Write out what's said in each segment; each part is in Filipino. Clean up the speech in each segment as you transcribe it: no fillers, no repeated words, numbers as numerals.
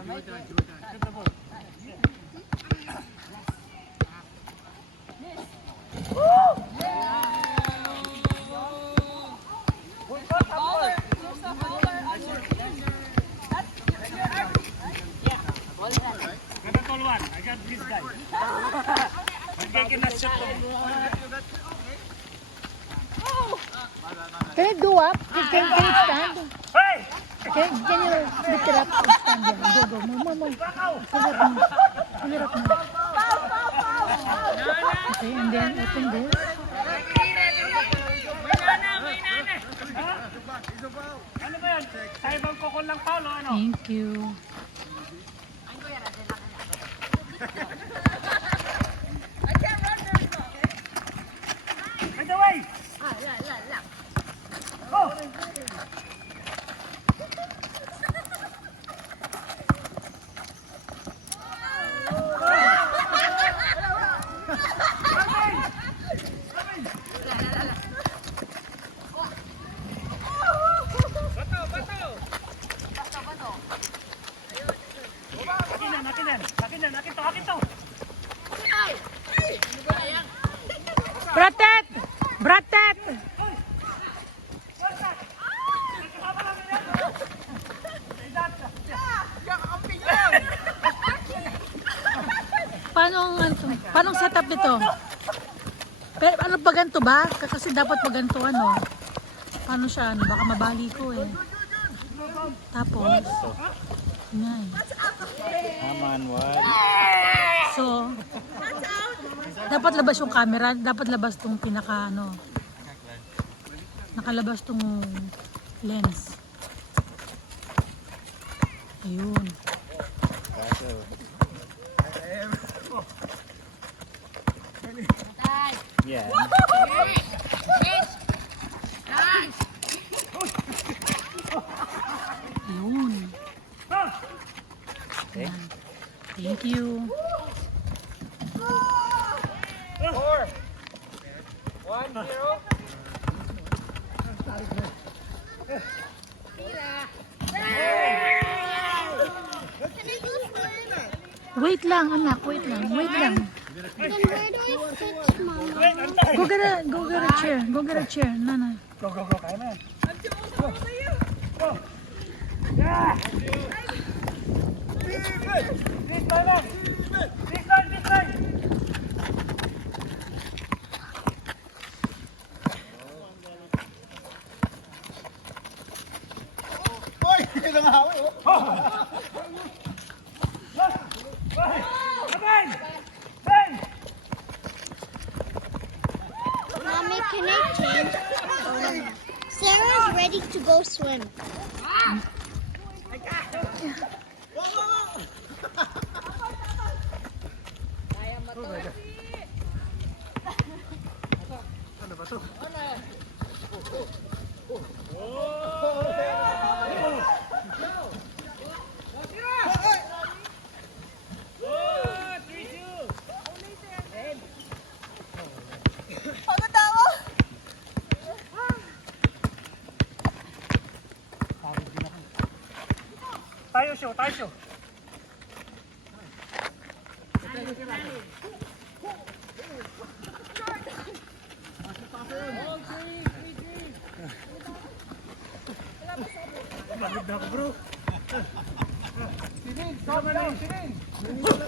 I got this guy. Can you do up? Can you stand? Hey! Can you lift it up and stand there? Go. More. Pull it up now. Okay, and then open this. Ano ba yan? Sa ibang kokol lang Paulo, ano? Thank you. By the way! Go! Akin to! Bratet! Paano setup ito? Pero ano ba ganito ba? Kasi dapat pa ganito ano. Paano siya? Ano? Baka mabali ko eh. Tapos, yan. So, dapat labas yung camera, dapat labas tong pinaka ano. Nakalabas tong lens. Ayun. Yeah. Ayun. Okay. Thank you. 4, 1, 0. Wait lang, anak. Wait lang. Then where do I fix Mama? Go get a chair. Go get a chair. Nana. Go. Kaya na yan. Go. Yeah! This side! Oy! Ito nga ako eh. Mommy, can I change? Sarah's ready to go swim. Tayo show. Malig na ako, bro. Sinin, stop down, Sinin. Good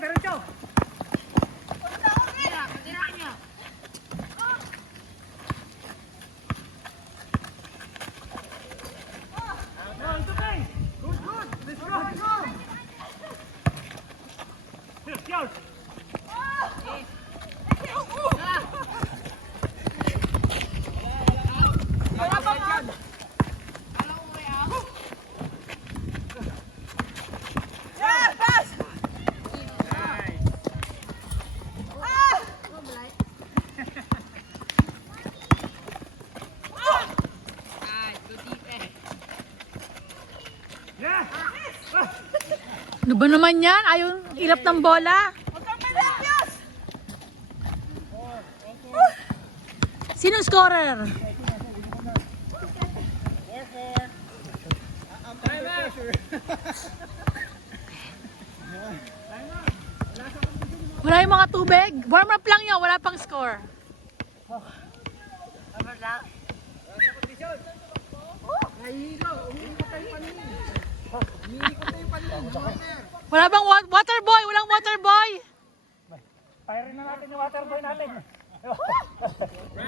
Diretso. Ano ba naman yan? Ayaw ilap ng bola. Sinong scorer? Wala yung mga tubig. Warm up lang yun. Wala pang score. Wala bang water boy? Walang water boy. Firing na natin yung water boy natin.